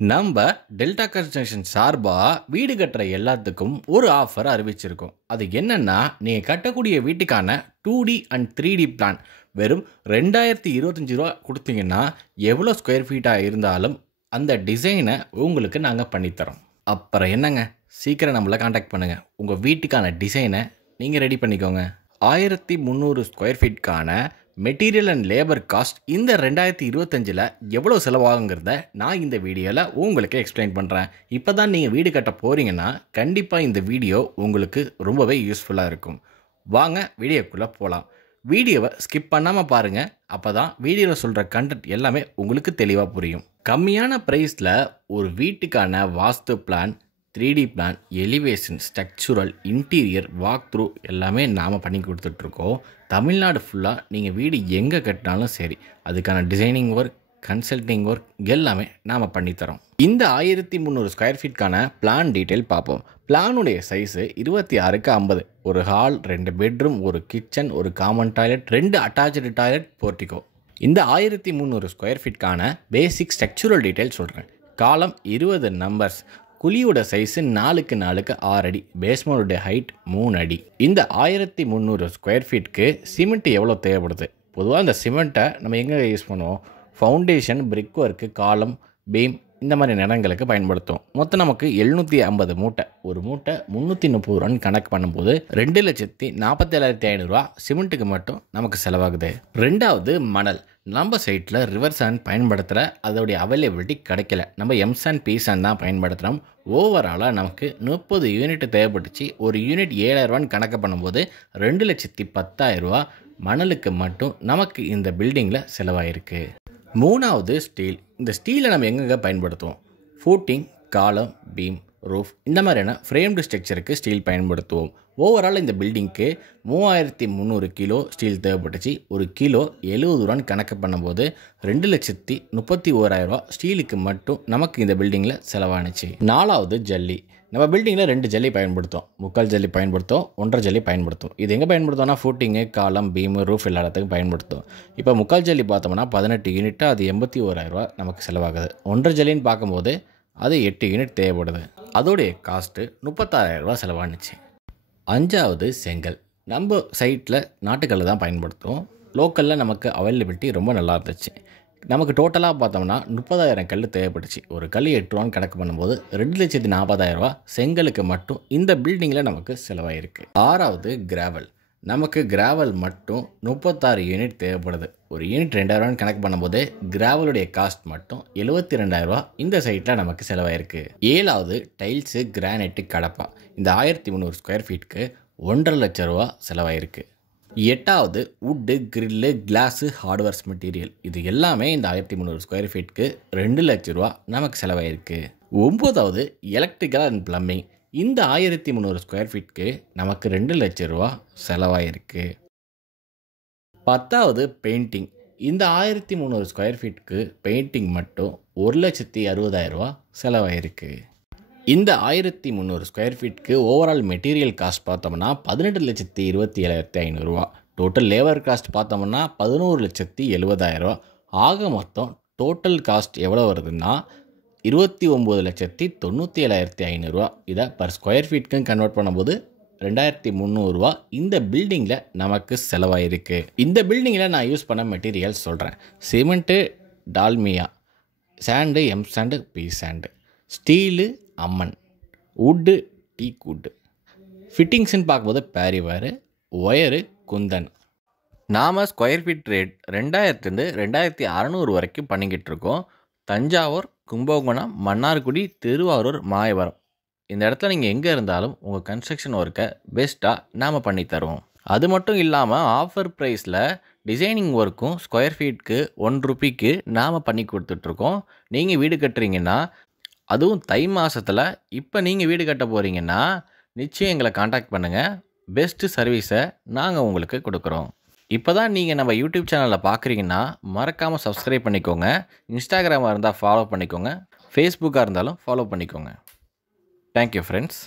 நம்ம delta construction சார்பாக வீடு கட்டுற எல்லாத்துக்கும் ஒரு ஆஃபர் அறிவிச்சிருக்கோம். அது என்னன்னா, நீங்கள் கட்டக்கூடிய வீட்டுக்கான 2D அண்ட் 3D பிளான் வெறும் 2025 ரூபா கொடுத்தீங்கன்னா எவ்வளோ ஸ்கொயர் ஃபீட்டாக இருந்தாலும் அந்த டிசைனை உங்களுக்கு நாங்கள் பண்ணித்தரோம். அப்புறம் என்னங்க, சீக்கிரம் நம்மளை காண்டாக்ட் பண்ணுங்கள். உங்கள் வீட்டுக்கான டிசைனை நீங்கள் ரெடி பண்ணிக்கோங்க. 1300 ஸ்கொயர் ஃபீட்கான மெட்டீரியல் அண்ட் லேபர் காஸ்ட் இந்த 2025 எவ்வளோ செலவாகுங்கிறத நான் இந்த வீடியோவில் உங்களுக்கு எக்ஸ்பிளைன் பண்ணுறேன். இப்போ தான் நீங்கள் வீடு கட்ட போகிறீங்கன்னா கண்டிப்பாக இந்த வீடியோ உங்களுக்கு ரொம்பவே யூஸ்ஃபுல்லாக இருக்கும். வாங்க வீடியோக்குள்ளே போகலாம். வீடியோவை ஸ்கிப் பண்ணாமல் பாருங்கள். அப்போ தான் வீடியோவில் சொல்கிற கண்டென்ட் எல்லாமே உங்களுக்கு தெளிவாக புரியும். கம்மியான ப்ரைஸில் ஒரு வீட்டுக்கான vastu plan, 3D plan, elevation, structural, interior, walk through எல்லாமே நாம் பண்ணி கொடுத்துட்ருக்கோம். தமிழ்நாடு ஃபுல்லாக நீங்கள் வீடு எங்கே கட்டினாலும் சரி, அதுக்கான டிசைனிங் ஒர்க், கன்சல்டிங் ஒர்க் எல்லாமே நாம் பண்ணித்தரோம். இந்த 1300 ஸ்கொயர் ஃபீட்கான பிளான் டீட்டெயில் பார்ப்போம். பிளானுடைய சைஸு 26x50. ஒரு ஹால், 2 பெட்ரூம், ஒரு கிச்சன், ஒரு common toilet, 2 attach toilet, portico. இந்த 1300 ஸ்கொயர் ஃபீட்கான பேசிக் ஸ்ட்ரக்சுரல் டீட்டெயில் சொல்கிறேன். Column 20 numbers. குழியோட சைஸு 4x4 6 அடி. பேஸ்மெண்ட்டோட ஹைட் 3 அடி. இந்த 1300 ஸ்கொயர் ஃபீட்க்கு சிமெண்ட் எவ்வளோ தேவைப்படுது? பொதுவாக இந்த சிமெண்ட்டை நம்ம எங்கே யூஸ் பண்ணுவோம்? ஃபவுண்டேஷன், பிரிக் ஒர்க்கு, காலம், பீம் இந்த மாதிரி நிலங்களுக்கு பயன்படுத்தும். மொத்தம் நமக்கு 750 மூட்டை. ஒரு மூட்டை 330 ரூபான்னு கணக்கு பண்ணும்போது 2,47,500 ரூபா சிமெண்ட்டுக்கு மட்டும் நமக்கு செலவாகுது. ரெண்டாவது மணல். நம்ம சைட்டில் ரிவர் சாண்ட் பயன்படுத்துகிற அதோடைய அவைலபிலிட்டி கிடைக்கல. நம்ம எம்சாண்ட், பீசாண்ட் தான் பயன்படுத்துகிறோம். ஓவராலாக நமக்கு 30 யூனிட் தேவைப்பட்டுச்சு. ஒரு யூனிட் 7,000 ரூபான்னு கணக்கு பண்ணும்போது 2,10,000 ரூபா மணலுக்கு மட்டும் நமக்கு இந்த பில்டிங்கில் செலவாயிருக்கு. மூணாவது ஸ்டீல். இந்த ஸ்டீலை நம்ம எங்கெங்கே பயன்படுத்துவோம்? ஃபூட்டிங், காலம், பீம், ரூஃப் இந்த மாதிரியான ஃப்ரேம்டு ஸ்ட்ரக்சருக்கு ஸ்டீல் பயன்படுத்துவோம். ஓவரால் இந்த பில்டிங்க்கு 3300 கிலோ ஸ்டீல் தேவைப்பட்டுச்சு. ஒரு கிலோ 70 ரூபான்னு கணக்கு பண்ணும்போது 2,31,000 ரூபா ஸ்டீலுக்கு மட்டும் நமக்கு இந்த பில்டிங்கில் செலவானுச்சு. நாலாவது ஜல்லி. நம்ம பில்டிங்கில் 2 ஜல்லி பயன்படுத்தோம். 3/4 ஜல்லி பயன்படுத்தோம், 1.5 ஜல்லி பயன்படுத்தும். இது எங்கே பயன்படுத்தோம்னா ஃபூட்டிங்கு, காலம், பீமு, ரூஃப் எல்லாத்துக்கும் பயன்படுத்தும். இப்போ 3/4 ஜல்லி பார்த்தோம்னா 18 யூனிட்டு, அது 81,000 ரூபா நமக்கு செலவாகுது. 1.5 ஜல்லின்னு பார்க்கும்போது அது 8 யூனிட் தேவைப்படுது. அதோடைய காஸ்ட்டு 36,000 ரூபா செலவானுச்சு. அஞ்சாவது செங்கல். நம்ம சைட்டில் நாட்டுக்கல்லை தான் பயன்படுத்துவோம். லோக்கலில் நமக்கு அவைலபிலிட்டி ரொம்ப நல்லா இருந்துச்சு. நமக்கு டோட்டலாக பார்த்தோம்னா 30,000 கல் தேவைப்பட்டுச்சு. ஒரு கல் 8 ரூபான்னு கணக்கு பண்ணும்போது 2,40,000 ரூபா செங்கலுக்கு மட்டும் இந்த பில்டிங்கில் நமக்கு செலவாயிருக்கு. ஆறாவது கிராவல். நமக்கு கிராவல் மட்டும் 36 யூனிட் தேவைப்படுது. ஒரு யூனிட் 2,000 ரூபான்னு கணக்கு பண்ணும்போது கிராவலுடைய காஸ்ட் மட்டும் 72,000 ரூபா இந்த சைட்டில் நமக்கு செலவாயிருக்கு. ஏழாவது டைல்ஸு, கிரானைட்டு, கடப்பா. இந்த 1300 ஸ்கொயர் ஃபீட்க்கு 1,50,000 லட்சம் ரூபா செலவாயிருக்கு. எட்டாவது wood, grill, class, hardwares material. இது எல்லாமே இந்த 1300 ஸ்கொயர் ஃபீட்க்கு 2 லட்சம் ரூபா நமக்கு செலவாயிருக்கு. 9வது எலக்ட்ரிக்கல் அண்ட் பிளம்பிங். இந்த 1300 ஸ்கொயர் ஃபீட்க்கு நமக்கு 2 லட்சம் ரூபா செலவாயிருக்கு. 10வது பெயிண்டிங். இந்த 1300 ஸ்கொயர் ஃபீட்க்கு பெயிண்டிங் மட்டும் 1,60,000 ரூபா செலவாயிருக்கு. இந்த 1300 ஸ்கொயர் ஃபீட்க்கு ஓவரால் மெட்டீரியல் காஸ்ட் பார்த்தோம்னா 18,27,500 ரூபா. டோட்டல் லேபர் காஸ்ட் பார்த்தோம்னா 11,70,000 ரூபா. ஆக மொத்தம் டோட்டல் காஸ்ட் எவ்வளோ வருதுன்னா 29,97,500 ரூபா. இதை பர் ஸ்கொயர் ஃபீட்க்கு கன்வெர்ட் பண்ணும்போது 2,300 ரூபா இந்த பில்டிங்கில் நமக்கு செலவாயிருக்கு. இந்த பில்டிங்கில் நான் யூஸ் பண்ண மெட்டீரியல்ஸ் சொல்கிறேன். சிமெண்ட்டு, டால்மியா, சாண்டு, எம்சாண்டு, பீ சாண்டு, ஸ்டீலு, அம்மன், வுட்டு, டீக் வுட்டு, ஃபிட்டிங்ஸ்ன்னு பார்க்கும்போது பேரிவேரு, ஒயரு, குந்தன். நாம் ஸ்கொயர் ஃபீட் ரேட் 2000 2,600 வரைக்கும் பண்ணிக்கிட்டு இருக்கோம். தஞ்சாவூர், கும்பகோணம், மன்னார்குடி, திருவாரூர், மாயவரம் இந்த இடத்துல நீங்கள் எங்கே இருந்தாலும் உங்கள் கன்ஸ்ட்ரக்ஷன் ஒர்க்கை பெஸ்ட்டாக நாம் பண்ணித்தருவோம். அது மட்டும் இல்லாமல் ஆஃபர் ப்ரைஸில் டிசைனிங் ஒர்க்கும் ஸ்கொயர் ஃபீட்க்கு 1 ரூபிக்கு நாம் பண்ணி கொடுத்துட்ருக்கோம். நீங்கள் வீடு கட்டுறீங்கன்னா, அதுவும் தை மாதத்தில் இப்போ நீங்கள் வீடு கட்ட போகிறீங்கன்னா நிச்சயம் எங்களை காண்டாக்ட் பண்ணுங்கள். பெஸ்ட்டு சர்வீஸை நாங்கள் உங்களுக்கு கொடுக்குறோம். இப்போ தான் நீங்கள் நம்ம யூடியூப் சேனலில் பார்க்குறீங்கன்னா மறக்காமல் சப்ஸ்கிரைப் பண்ணிக்கோங்க. இன்ஸ்டாகிராமாக இருந்தால் ஃபாலோ பண்ணிக்கோங்க. ஃபேஸ்புக்காக இருந்தாலும் ஃபாலோ பண்ணிக்கோங்க. Thank you friends.